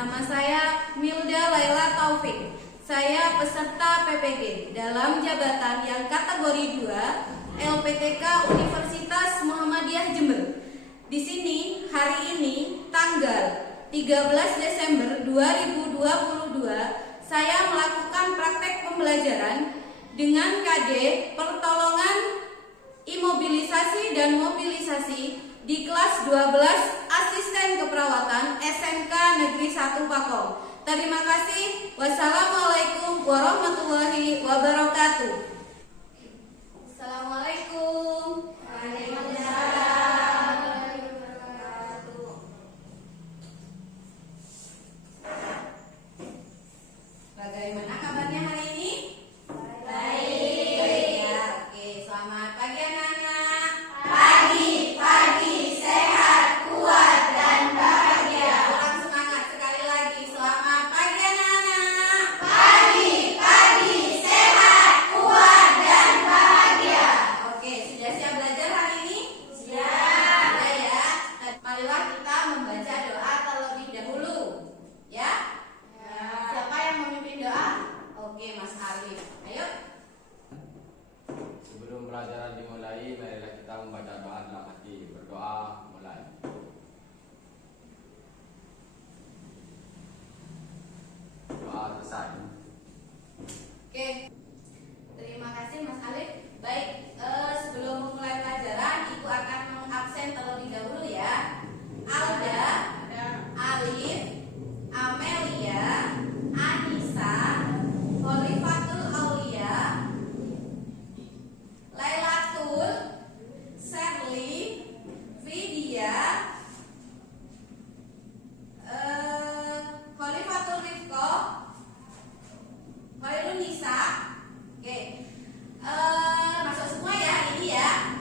Nama saya Milda Laila Taufik. Saya peserta PPG dalam jabatan yang kategori 2 LPTK Universitas Muhammadiyah Jember. Di sini hari ini tanggal 13 Desember 2022 saya melakukan praktek pembelajaran dengan KD Pertolongan Imobilisasi dan Mobilisasi di kelas 12 Asisten Keperawatan SMK Negeri 1 Pakom. Terima kasih. Wassalamualaikum warahmatullahi wabarakatuh. Assalamualaikum. Waalaikumsalam. Bagaimana kabarnya hari ini? Baik. Baik ya. Oke, selamat pagi anak-anak. Pagi, sehat, kuat dan bahagia. Kurang semangat sekali lagi. Selamat pagi anak-anak. Pagi, sehat, kuat dan bahagia. Oke, sudah siap belajar hari ini? Siap. Sudah ya. Marilah kita membaca doa terlebih dahulu. Ya? Siapa yang memimpin doa? Oke, Mas Alif. Ayo. Sebelum pelajaran dimulai, marilah kita membaca doa dalam hati. Berdoa mulai. Doa selesai. Oke. Terima kasih Mas Alif. Baik, sebelum memulai pelajaran, Ibu akan mengabsen terlebih dahulu ya. Alda, Alif, Amelia, Anissa, Khalifatul Aulia, Lailatul, Sherly, Vidya, Khalifatul Rifko, Khairun Nisa. Oke, masuk semua ya ini ya.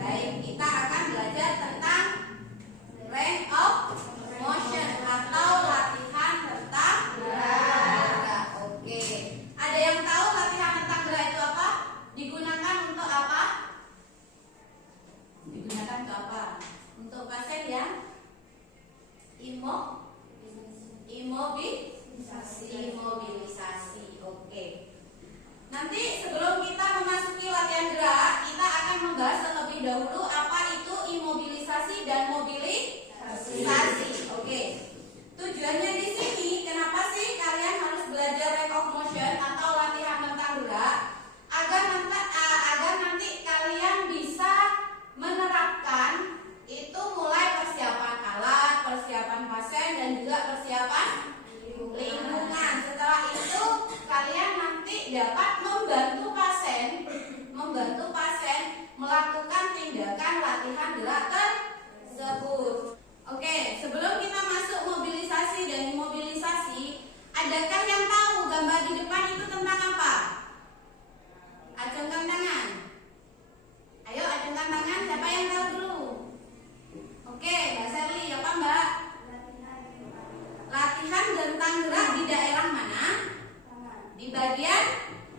Baik, kita akan belajar tentang range of motion atau latihan rentang gerak. Oke, ada yang tahu latihan rentang gerak itu apa? Digunakan untuk apa? Digunakan untuk apa? Untuk pasien yang imobilisasi. Oke. Nanti sebelum kita memasuki latihan gerak, kita akan membahas terlebih dahulu apa itu imobilisasi dan mobilisasi. Oke. Tujuannya di sini, kenapa sih kalian harus belajar range of motion atau latihan rentang gerak? Agar nanti kalian bisa menerapkan itu mulai persiapan alat, persiapan pasien dan juga persiapan lingkungan. Setelah itu kalian nanti dapat membantu pasien melakukan tindakan latihan gerak tersebut. Oke, sebelum kita masuk mobilisasi dan imobilisasi, adakah yang tahu gambar di depan itu tentang apa? Acungkan tangan. Ayo acungkan tangan, siapa yang tahu dulu? Oke, Mbak Sherly, apa Mbak? Latihan rentang gerak di daerah mana? Di bagian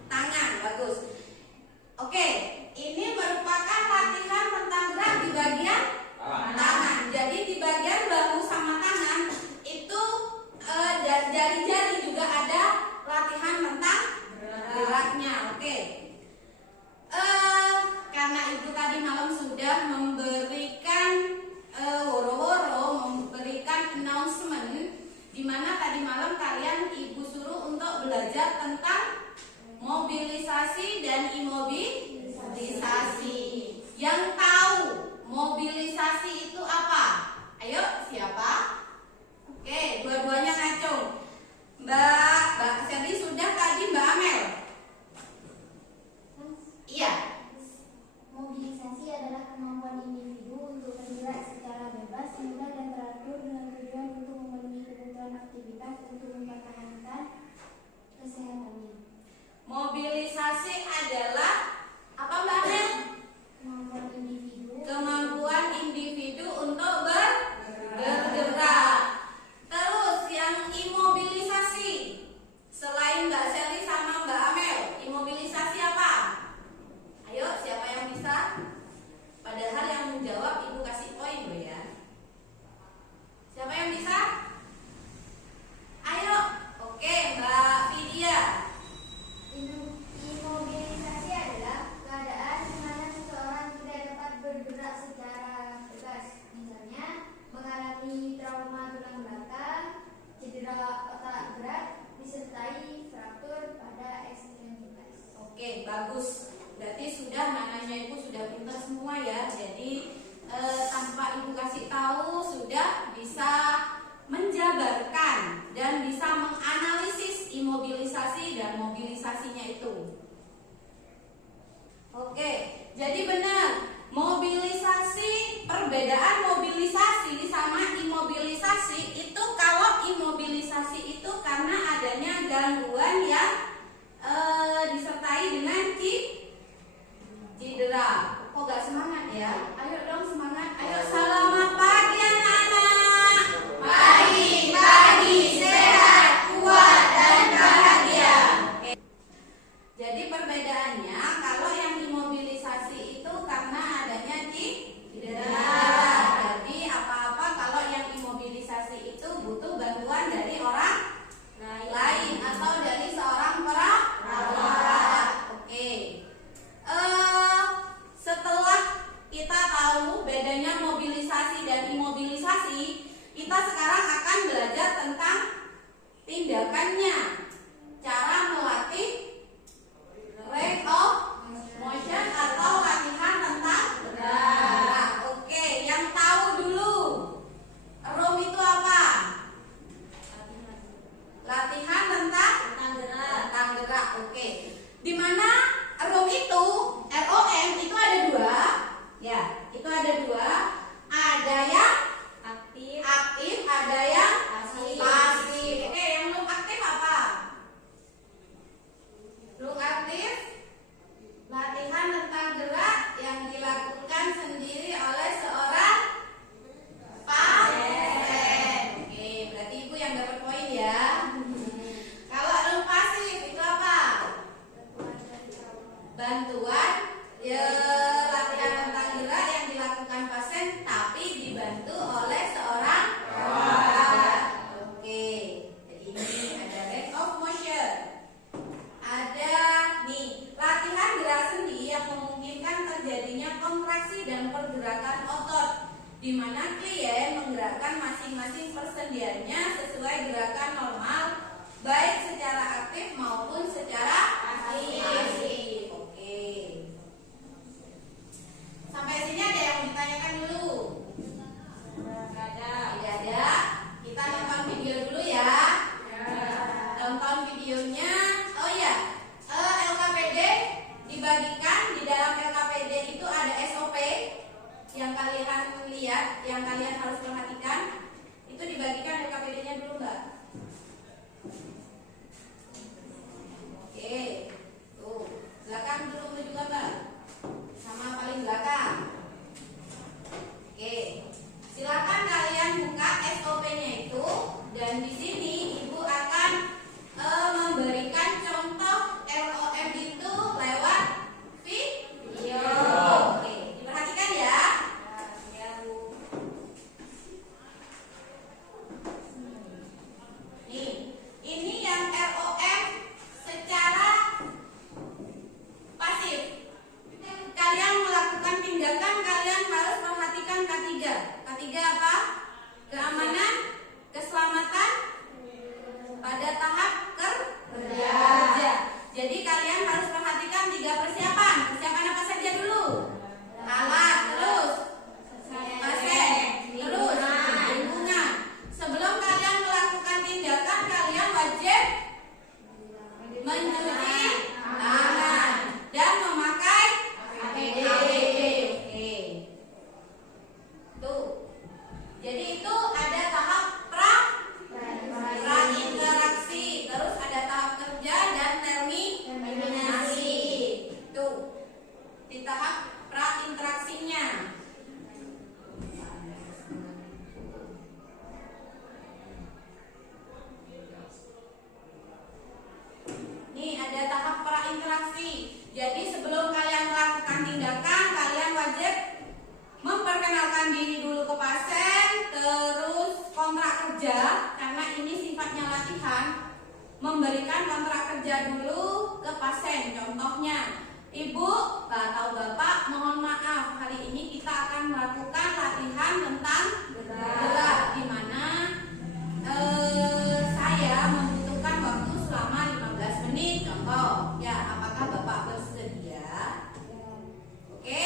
tangan, bagus. Oke, ini merupakan latihan rentang gerak di bagian tangan. Jadi di bagian bahu sama tangan itu jari-jari juga ada latihan rentang geraknya. Oke. Karena Ibu tadi malam sudah memberikan memberikan announcement di mana tadi malam kalian mobilisasinya itu. Oke, jadi benar. Mobilisasi, perbedaan mobilisasi sama imobilisasi itu, kalau imobilisasi itu karena adanya gangguan yang disertai dengan cedera. Kok gak semangat ya? Ayo dong semangat. Ayo, selamat pagi anak-anak. Pagi, sehat, kuat, dan bahagia. Oke. Jadi perbedaannya, kalau yang imobilisasi itu karena adanya cedera. Jadi apa-apa kalau yang imobilisasi itu butuh bantuan dari orang lain atau dari seorang perawat. Oke. Setelah kita tahu bedanya mobilisasi dan imobilisasi, kita sekarang akan belajar tentang tindakannya. Cara melatih range of motion atau latihan tentang gerak. Oke, yang tahu dulu room itu apa? Latihan tentang gerak. Oke. Di mana room itu, ROM itu ada dua. Ya, itu ada dua. Ada yang aktif, ada yang pasif. Oke, yang room aktif apa? Room aktif latihan tentang gerak yang dilakukan sendiri oleh seorang pasien. Oke, berarti ibu yang dapat poin ya. Kalau room pasif itu apa? Bantuan latihan tentang gerak yang dilakukan pasien tapi dibantu oleh seorang perawat. Oke, jadi ini ada range of motion. Ada nih latihan gerak sendi yang memungkinkan terjadinya kontraksi dan pergerakan otot, di mana klien menggerakkan masing-masing persendiannya sesuai gerakan normal, baik secara aktif maupun secara pasif. Oke. Sampai sini ada yang ditanyakan dulu? Tidak ada. Kita nonton video dulu ya. Nonton videonya. Oh ya, LKPD dibagikan. Di dalam LKPD itu ada SOP yang kalian lihat, yang kalian harus perhatikan. Itu dibagikan LKPD-nya dulu, Mbak. Oke, tuh belakang dulu menuju gambar, sama paling belakang. Oke, silakan kalian buka SOP-nya itu, dan di sini ibu akan memberikan contoh LOM itu lewat video. Oke, diperhatikan ya. Nih, ini yang LOM secara pasif. Kalian melakukan tindakan, kalian harus perhatikan K3. K3 apa? Keamanan, keselamatan pada tahap kerja. Jadi kalian harus perhatikan 3 persiapan. Persiapan apa saja dulu? Alat, terus pasien, terus lingkungan. Sebelum kalian melakukan tindakan, kalian wajib mencuci tangan dan memakai APD. Oke. Tuh. Jadi itu ada tahap pra-interaksi, terus ada tahap kerja dan terminasi. Tuh. Di tahap pra-interaksinya. Nih ada tahap pra-interaksi. Jadi sebelum kalian melakukan tindakan, kalian wajib memperkenalkan diri dulu ke pasien, terus kontrak kerja, karena ini sifatnya latihan. Memberikan kontrak kerja dulu ke pasien. Contohnya, Ibu atau Bapak, mohon maaf, hari ini kita akan melakukan latihan tentang gerak, di mana saya membutuhkan waktu selama 15 menit. Contoh, ya, apakah Bapak bersedia? Oke?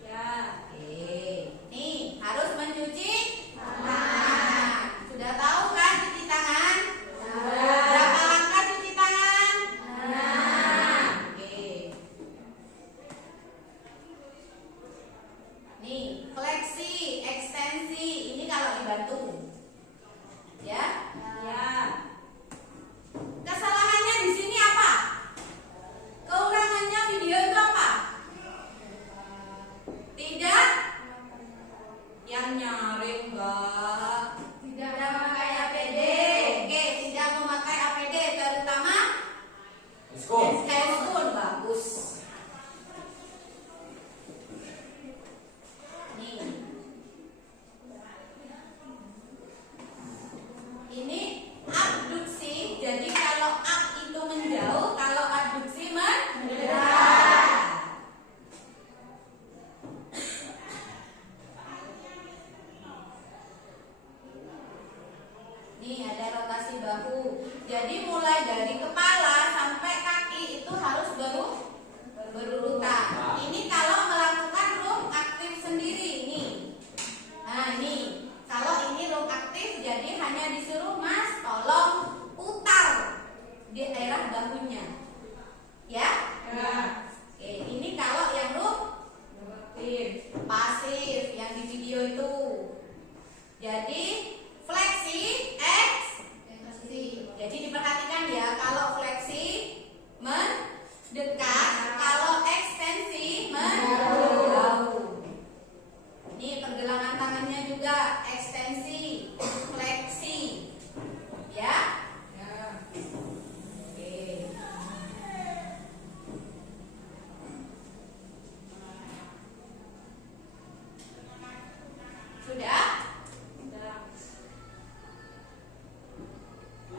Ya. Oke. Nih, harus mencuci tangan. Sudah tahu kan cuci tangan? Berapa langkah cuci tangan? bahu. Jadi mulai dari kepala sampai kaki itu harus berurutan. Ini kalau melakukan room aktif sendiri nih. Nah ini, kalau ini room aktif jadi hanya disuruh Mas tolong putar di daerah bahunya. Ya? Oke, ini kalau yang room pasif yang di video itu. Jadi fleksi ekstensi. Jadi diperhatikan ya, kalau fleksi mendekat, kalau ekstensi menjauh. Ini pergelangan tangannya juga ekstensi, fleksi. Ya? Oke. Sudah?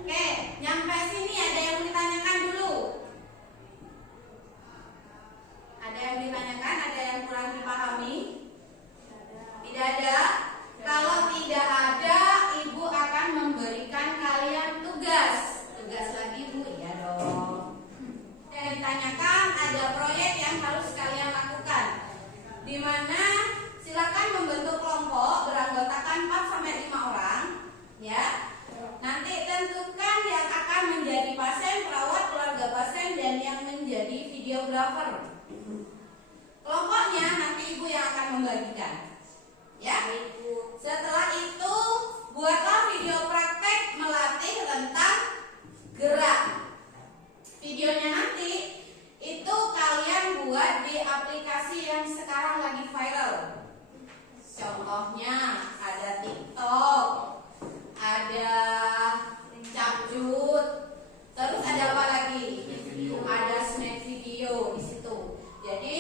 Oke, nyampe sini ada yang ditanyakan dulu. Ada yang ditanyakan, ada yang kurang dipahami? Tidak ada? Kalau tidak ada, Ibu akan memberikan kalian tugas. Tugas lagi Bu, ya dong. Yang ditanyakan ada proyek yang harus kalian lakukan. Di mana silakan membentuk kelompok beranggotakan 4-5 orang, ya. Nanti tentukan yang akan menjadi pasien, perawat, keluarga pasien, dan yang menjadi videografer. Kelompoknya nanti Ibu yang akan membagikan. Ya. Setelah itu buatlah video praktek melatih tentang gerak. Videonya nanti itu kalian buat di aplikasi yang sekarang lagi viral. Contohnya ada TikTok, ada Capcut, terus ada apa lagi? Ada Snack Video di situ. Jadi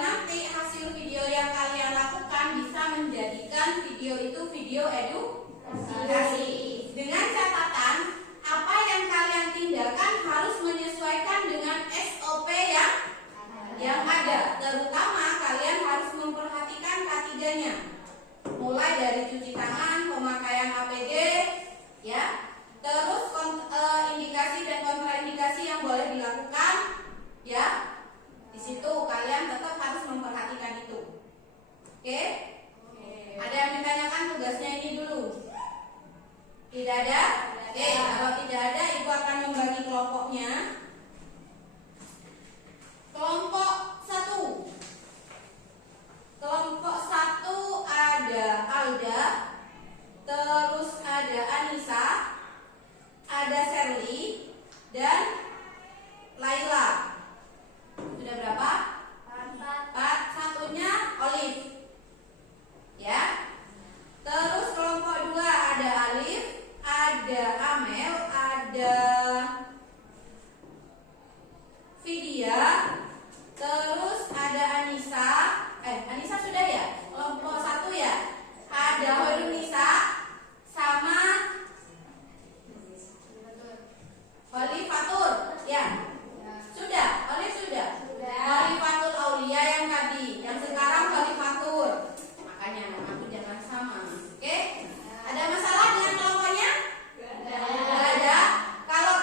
nanti hasil video yang kalian lakukan bisa menjadikan video itu video edukasi. Dengan catatan apa yang kalian tindakan harus menyesuaikan dengan SOP yang ada. Terutama kalian harus memperhatikan K3-nya. Mulai dari cuci tangan, pemakaian APD, ya. Terus indikasi dan kontraindikasi yang boleh dilakukan, ya. Di situ kalian tetap harus memperhatikan itu. Oke? Ada yang ditanyakan tugasnya ini dulu? Tidak ada? Oke, kalau tidak ada, Ibu akan membagi kelompoknya. Kelompok 1. Kelompok 1 ada Alda, terus ada Anissa, ada Sherly, dan Laila. Sudah berapa? 4. Satunya Olive. Ya. Terus kelompok 2 ada Alif, ada Amel, ada Vidya, terus ada Anissa. Anissa sudah ya? Kelompok 1 ya? Ada Hoirunisa sama Holifatur. Ya. Sudah? Olive sudah? Holifatur Aulia yang tadi, yang sekarang Holifatur. Makanya namaku jangan sama. Oke? Ada masalah dengan kelompoknya? Tidak ada. Kalau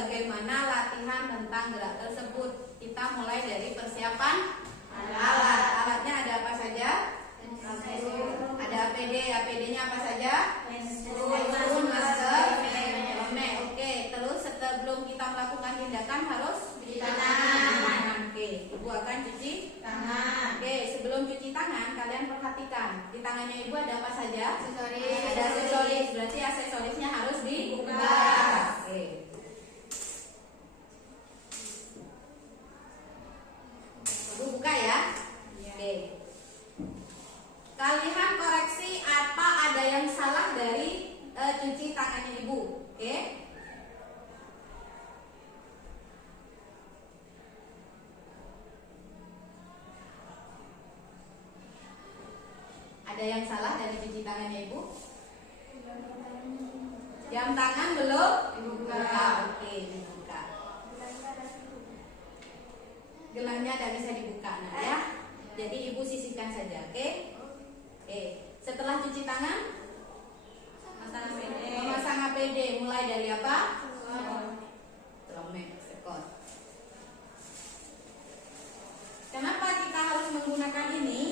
bagaimana latihan tentang gerak tersebut. Kita mulai dari persiapan alat. Alatnya ada apa saja? Ada APD. APD-nya apa saja? Pensul, masker, helmet. Oke. Terus sebelum kita melakukan tindakan harus cuci tangan. Oke. Ibu akan cuci tangan. Oke. Sebelum cuci tangan, kalian perhatikan di tangannya ibu ada apa saja? Ada aksesoris. Berarti aksesorisnya harus dibuka. Oke. Ibu buka ya. Oke. Kalian koreksi apa ada yang salah dari cuci tangannya ibu. Oke. Ada yang salah dari cuci tangannya ibu? Jam tangan belum dibuka. Oke, dibuka. Gelangnya tidak bisa dibuka, nah ya. Jadi ibu sisihkan saja, oke? Oke. Setelah cuci tangan, memasang APD. Mulai dari apa? Helmet, sekot. Kenapa kita harus menggunakan ini?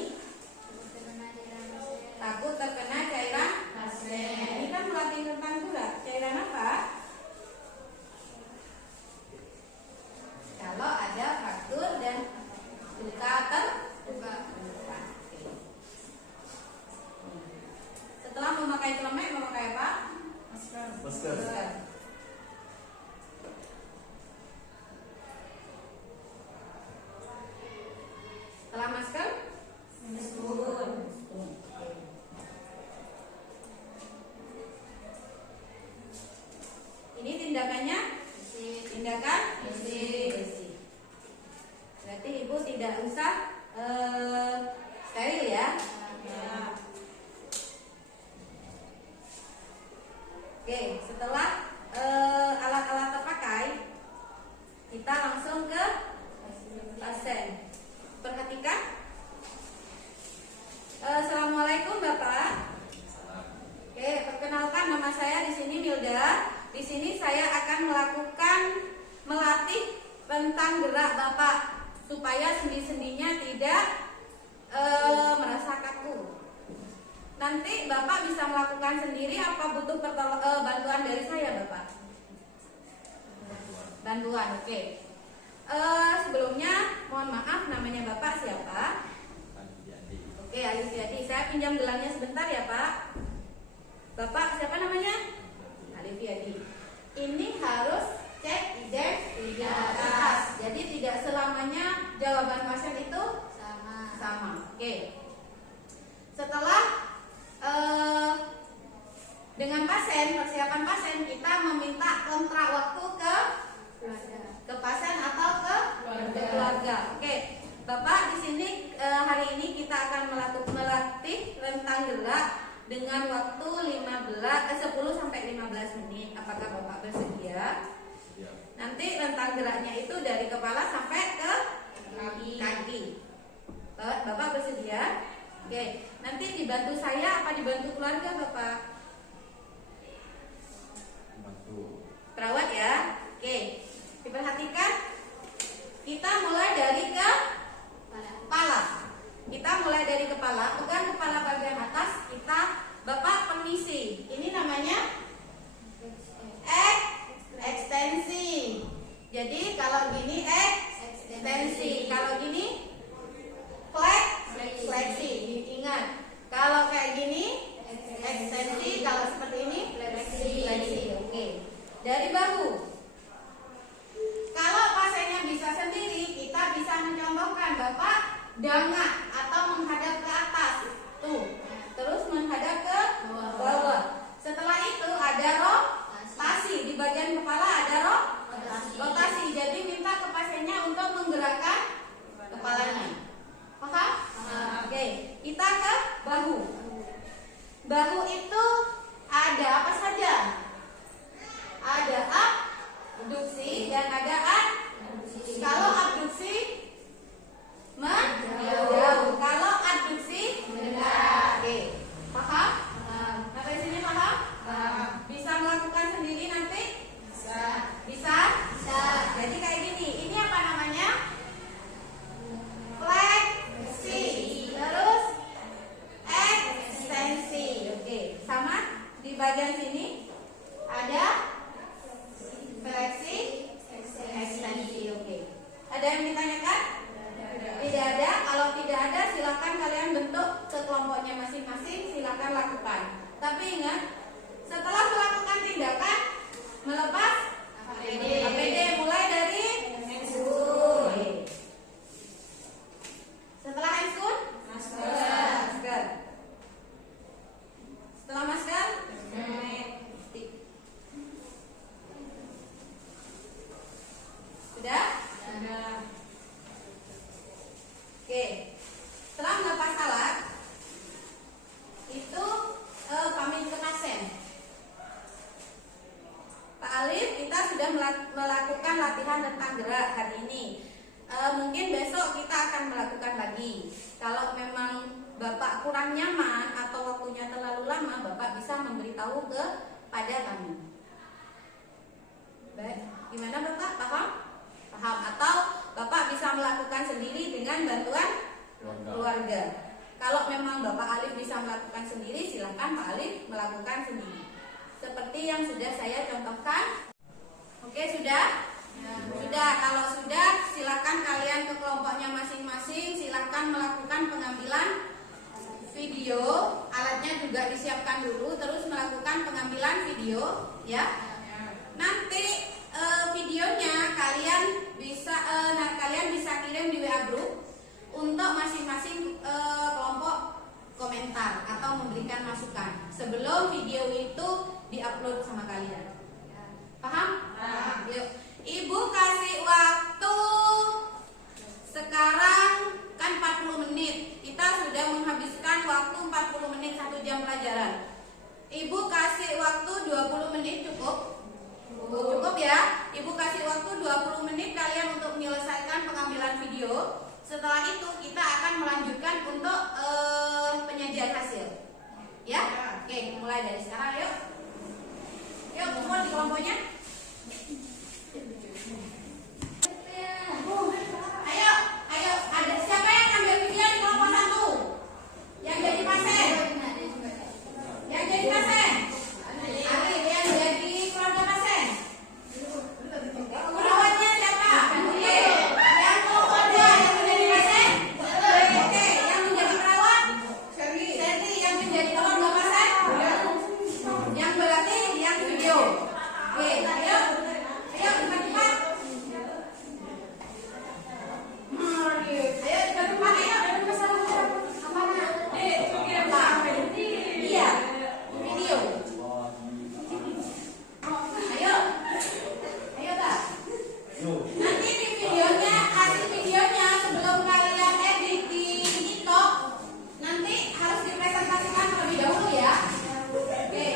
Takut terkena cairan arsen. Ini kan melatih tentang gerak. Cairan apa? Kalau ada fraktur dan luka terbuka. Setelah memakai celemek, memakai apa? Masker. Setelah masker, spoon. Ini tindakannya tindakan bersih. Berarti ibu tidak usah steril ya. Oke, setelah alat-alat terpakai, kita langsung ke pasien. Perhatikan. Assalamualaikum Bapak. Oke, perkenalkan nama saya di sini Milda. Di sini saya akan melatih tentang gerak Bapak supaya sendi-sendinya tidak merasa kaku. Nanti Bapak bisa melakukan sendiri apa butuh bantuan dari saya Bapak? Bantuan, oke. Sebelumnya mohon maaf, namanya Bapak siapa? Oke, Ayu Fiadi. Saya pinjam gelangnya sebentar ya Pak. Bapak siapa namanya? Alifiadi. Ini harus cek identitas. Jadi tidak selamanya jawaban pasien itu sama. Oke. Setelah dengan pasien, persiapan pasien, kita meminta kontrak waktu ke pasien atau ke keluarga. Oke. Bapak di sini hari ini kita akan melatih rentang gerak dengan waktu 10 sampai 15 menit. Apakah Bapak bersedia? Ya. Nanti rentang geraknya itu dari kepala sampai ke kaki. Bapak bersedia? Oke. Nanti dibantu saya apa dibantu keluarga Bapak? Bantu. Perawat ya. Oke. Diperhatikan. Kita mulai dari kepala. Kita mulai dari kepala, pegang kepala bagian atas, Bapak permisi. Ini namanya ekstensi. Jadi kalau gini ekstensi, kalau gini fleksi. Ingat, kalau kayak gini ekstensi, kalau seperti ini fleksi. Oke. Dari bahu. Kalau pasiennya bisa sendiri, kita bisa mencontohkan Bapak dangak atau menghadap ke atas. Tuh. Terus menghadap ke bawah. Setelah itu ada rotasi. Di bagian kepala ada rotasi. Jadi minta ke pasiennya untuk menggerakkan kepalanya. Paham? Oke. Kita ke bahu. Bahu itu ada apa saja? Ada abduksi dan ada adduksi. Kalau abduksi menjauh. Kalau adduksi mendekat. Oke. Paham? Sampai sini paham? Bisa melakukan sendiri nanti? Bisa. Tapi ingat, setelah melakukan tindakan melepas APD mulai dari handscoon. Setelah handscoon, masker. Setelah masker, stick. Sudah? Sudah. Oke. Setelah melepas alat, itu pamit ke pasien. Pak Alif, kita sudah melakukan latihan tentang gerak hari ini. Mungkin besok kita akan melakukan lagi. Kalau memang Bapak kurang nyaman atau waktunya terlalu lama, Bapak bisa memberitahu kepada kami. Baik, gimana Bapak? Paham? Paham. Atau Bapak bisa melakukan sendiri dengan bantuan keluarga. Kalau memang Bapak Alif bisa melakukan sendiri, silahkan Pak Alif melakukan sendiri. Seperti yang sudah saya contohkan. Oke, sudah? Ya. Sudah. Kalau sudah, silahkan kalian ke kelompoknya masing-masing. Silahkan melakukan pengambilan video. Alatnya juga disiapkan dulu. Terus melakukan pengambilan video, ya. Nanti videonya kalian bisa kirim di WA group untuk masing-masing kelompok komentar atau memberikan masukan sebelum video itu diupload sama kalian. Paham? Paham. Yuk. Ibu kasih waktu sekarang kan 40 menit. Kita sudah menghabiskan waktu 40 menit 1 jam pelajaran. Ibu kasih waktu 20 menit cukup? Cukup ya. Ibu kasih waktu 20 menit kalian untuk menyelesaikan pengambilan video. Setelah itu kita akan melanjutkan untuk penyajian hasil. Ya? Oke, mulai dari sekarang yuk. Yuk, kumpul di kelompoknya. Ayo, ada siapa yang ambil video di kelompok 1? Yang jadi pasien? Yang jadi pasien? Alif, yang jadi keluarga pasien? Perawatnya siapa? Oke. Yang kelompok 2 yang menjadi pasien? Oke. Yang menjadi perawat? Serti. Yang menjadi keluarga pasien? Yang berarti yang video. Oke, ayo cepat-cepat. Iya, video. Ayo Kak. Nanti di videonya, hasil videonya sebelum kalian edit di TikTok, nanti harus dipresentasikan terlebih dahulu ya. Oke.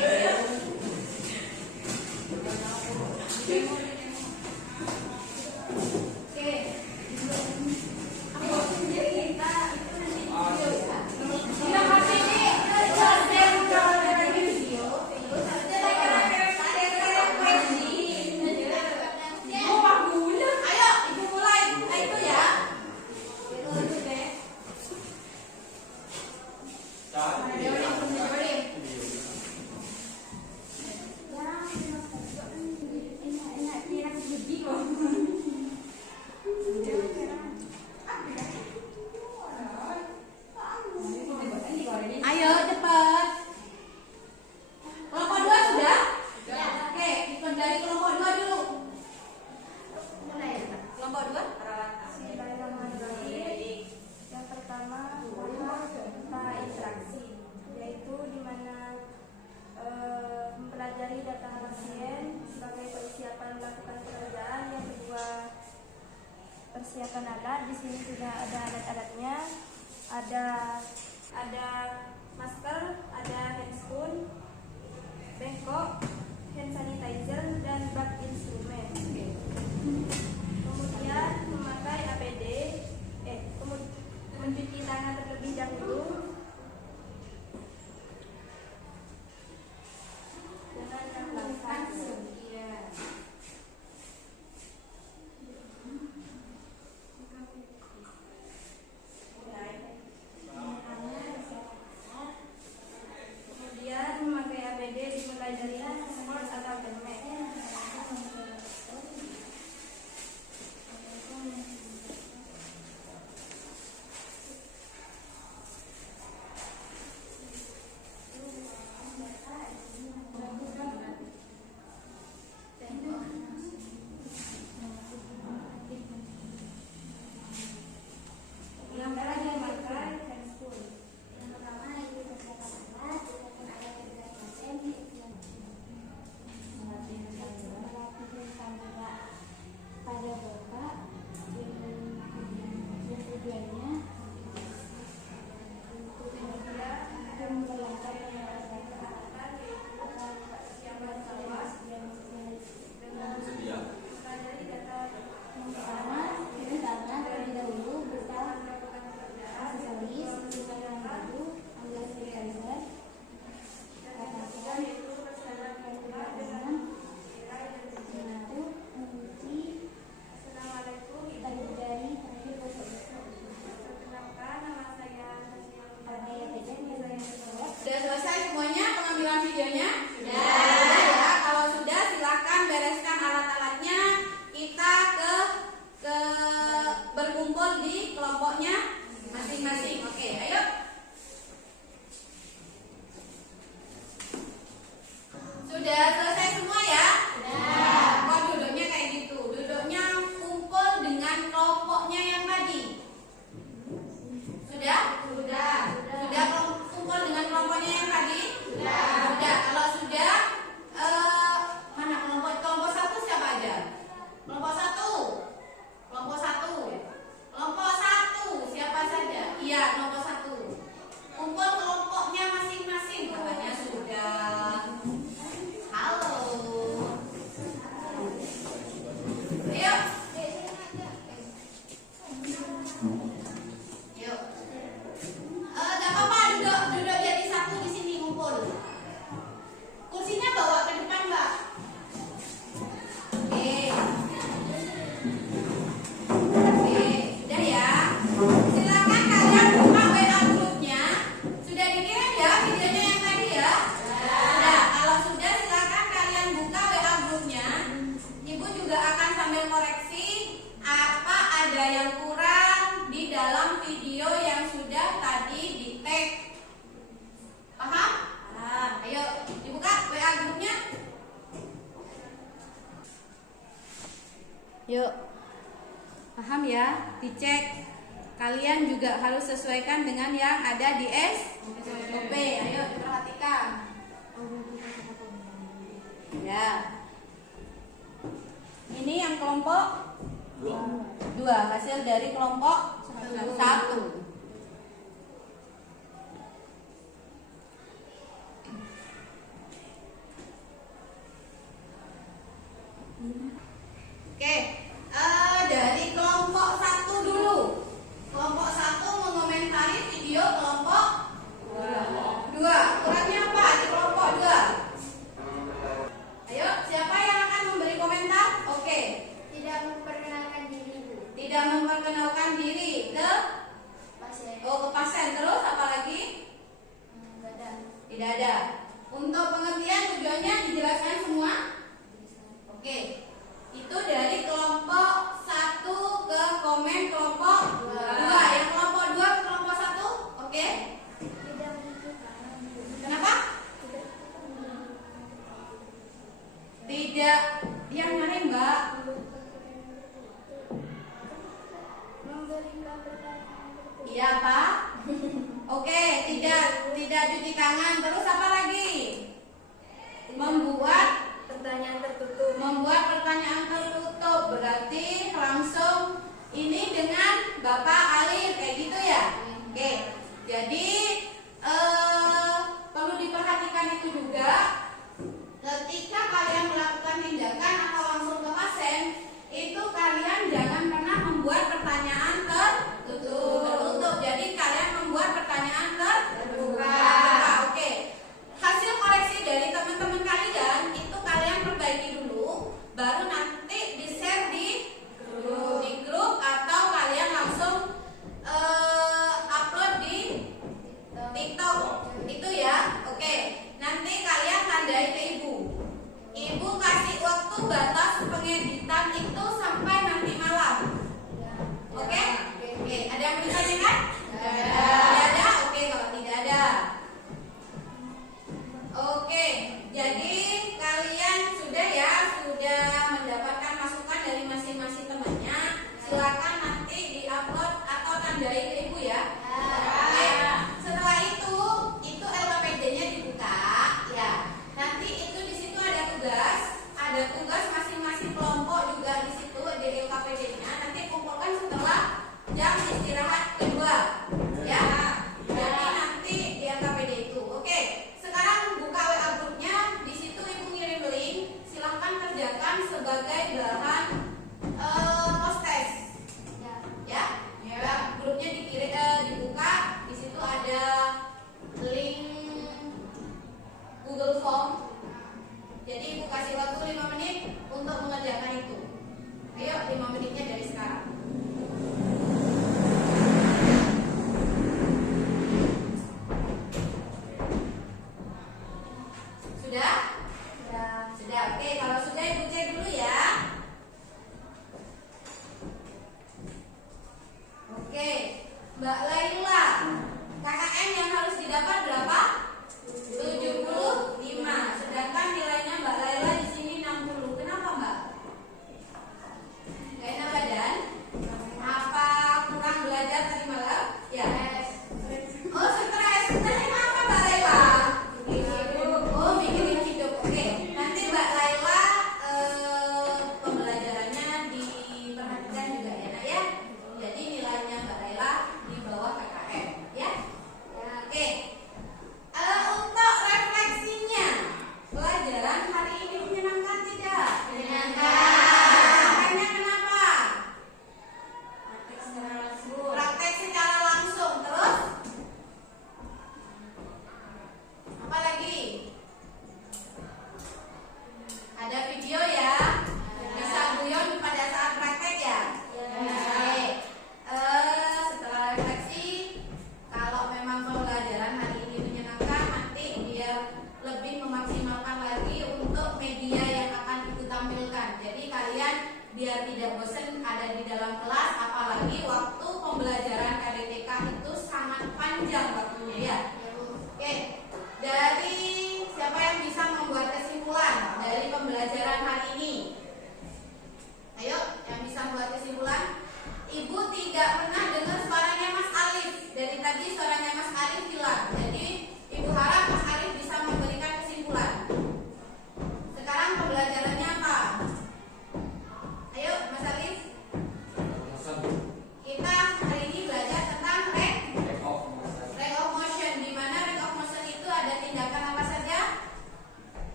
Ayo cepat. Kelompok 2 sudah? Sudah. Oke, ikut dari kelompok 2 dulu. Mulai. Kelompok 2 perawatan. Yang pertama adalah interaksi, yaitu di mana mempelajari data pasien sebagai persiapan melakukan pekerjaan. Yang kedua, persiapan alat. Di sini sudah ada alat-alatnya. Ada masker, ada handscoon, bengkok, hand sanitizer, dan bak instrumen. Kemudian memakai APD, mencuci tangan terlebih dahulu dengan melakukan kemudian memakai APD dimulai dari sport atau helmet. Ya, nomor 1. Kumpul kelompoknya masing-masing. Kakaknya sudah. Halo. Ayo. Yuk. Gak apa-apa, duduk jadi satu di sini ngumpul. Kursinya bawa ke depan, Mbak. Oke. Oke, sudah ya. Silakan kalian buka WA grupnya. Sudah dikirim ya videonya yang tadi ya? Sudah. Kalau sudah, silakan kalian buka WA grupnya. Ibu juga akan sambil koreksi apa ada yang kurang di dalam video yang sudah tadi di-tag. Paham? Paham. Ayo, dibuka WA grupnya. Yuk. Paham ya? Dicek. Kalian juga harus sesuaikan dengan yang ada di SOP. Ayo diperhatikan. Ya. Ini yang kelompok 2, hasil dari kelompok 1. Oke, dari kelompok 1 dulu. Kelompok 1 mengomentari video kelompok 2. Ukurannya apa di kelompok 2? Ayo, siapa yang akan memberi komentar? Oke. Tidak memperkenalkan diri, Bu. Tidak memperkenalkan diri ke Pasien. ke pasien. Terus apa lagi? Enggak ada. Tidak ada. Untuk pengertian tujuannya dijelaskan semua? Oke. Itu dari kelompok 1 ke komen kelompok 2. Yang kelompok 2 ke kelompok 1. Oke. Tidak menunjukkan. Kenapa? Tidak. Yang nyari Mbak. Memberikan pertanyaan. Iya Pak. Oke. Tidak cuci tangan. Terus apa lagi? Membuat Pertanyaan tertutup. pertanyaan tertutup. Berarti langsung ini dengan Bapak Alif kayak gitu ya. Oke. Jadi perlu diperhatikan itu juga. Ketika kalian melakukan tindakan atau langsung ke pasien, itu kalian jangan pernah membuat pertanyaan tertutup. Jadi kalian membuat pertanyaan terbuka. Oke. Hasil koreksi dari teman-teman kalian itu kalian perbaiki dulu, baru nanti di-share di grup atau kalian langsung upload di TikTok. Itu ya. Oke. Nanti kalian tandai ke ibu. Ibu kasih waktu batas pengeditan itu sampai nanti malam. Oke? Oke. Ada yang ditanyakan? Tidak ada? Oke, kalau tidak ada. Oke. Jadi kalian sudah mendapatkan masukan dari masing-masing temannya. Silakan nanti di-upload atau tandai ke ibu ya. Oke. Setelah itu LKPD-nya dibuka ya. Nanti itu di situ ada tugas masing-masing kelompok juga di situ di LKPD-nya. Nanti kumpulkan setelah jam istirahat kedua ya. Jadi nanti di LKPD itu. Oke. Sekarang buka WA grupnya. Di situ ibu ngirim link. Silahkan kerjakan sebagai bahan post-test. Ya. Grupnya dibuka. Di situ ada link Google Form. Jadi ibu kasih waktu 5 menit untuk mengerjakan itu. Ayo 5 menitnya dari sekarang. Sudah? Sudah. Oke, kalau sudah ibu cek dulu ya. Oke, Mbak Laila, KKM yang harus didapat berapa? 75. Sedangkan nilainya Mbak Laila di sini 60. Kenapa Mbak? Gak enak badan? Apa kurang belajar tadi malam? Ya. Oh, stres. Stresnya apa Mbak Laila? Oh, mikirin hidup. Oke. Nanti Mbak Laila pembelajarannya diperhatikan juga ya, Nak ya. Jadi nilainya Mbak Laila di bawah mau belajar